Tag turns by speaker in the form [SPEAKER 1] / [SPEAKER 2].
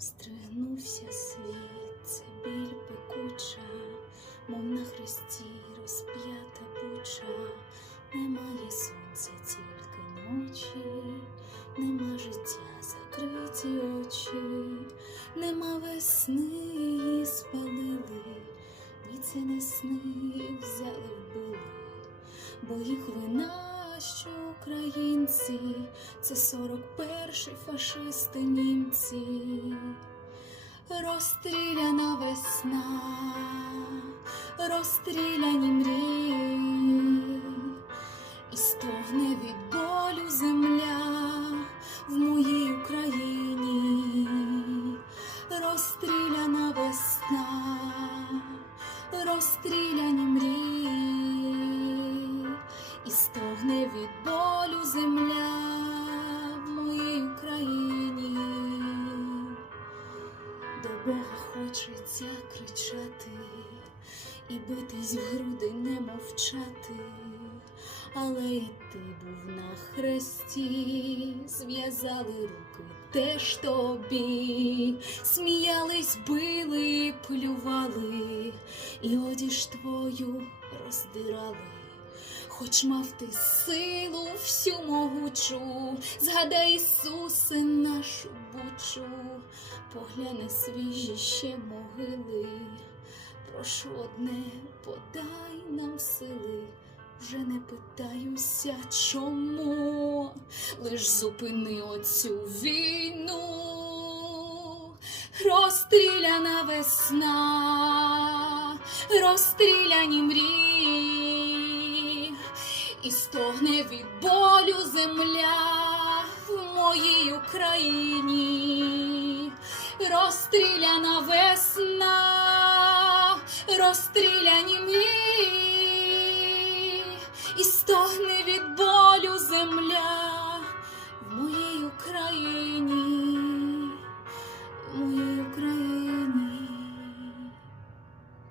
[SPEAKER 1] Стригнувся світ, це біль пекуча, мов на хресті розп'ята буча, немає сонця, тільки ночі, нема життя, закриті очі, нема весни, її спалили, це не сни взяли вбили, бо їх вина, що українці, це сорок перший фашисти німці. Розстріляна весна, розстріляні мрії, До Бога хочеться кричати і битись в груди не мовчати, але й ти був на хресті, зв'язали руки теж тобі, сміялись, били, плювали, і одіж твою роздирали. Хоч мав ти силу всю могучу, згадай Ісусе нашу бучу, погляне свіжі ще могили. Прошу одне, подай нам сили. Вже не питаюся, чому, лиш зупини оцю війну. Розстріляна весна, розстріляні мрії, і стогне від болю земля в моїй Україні, розстріляна весна, розстріляні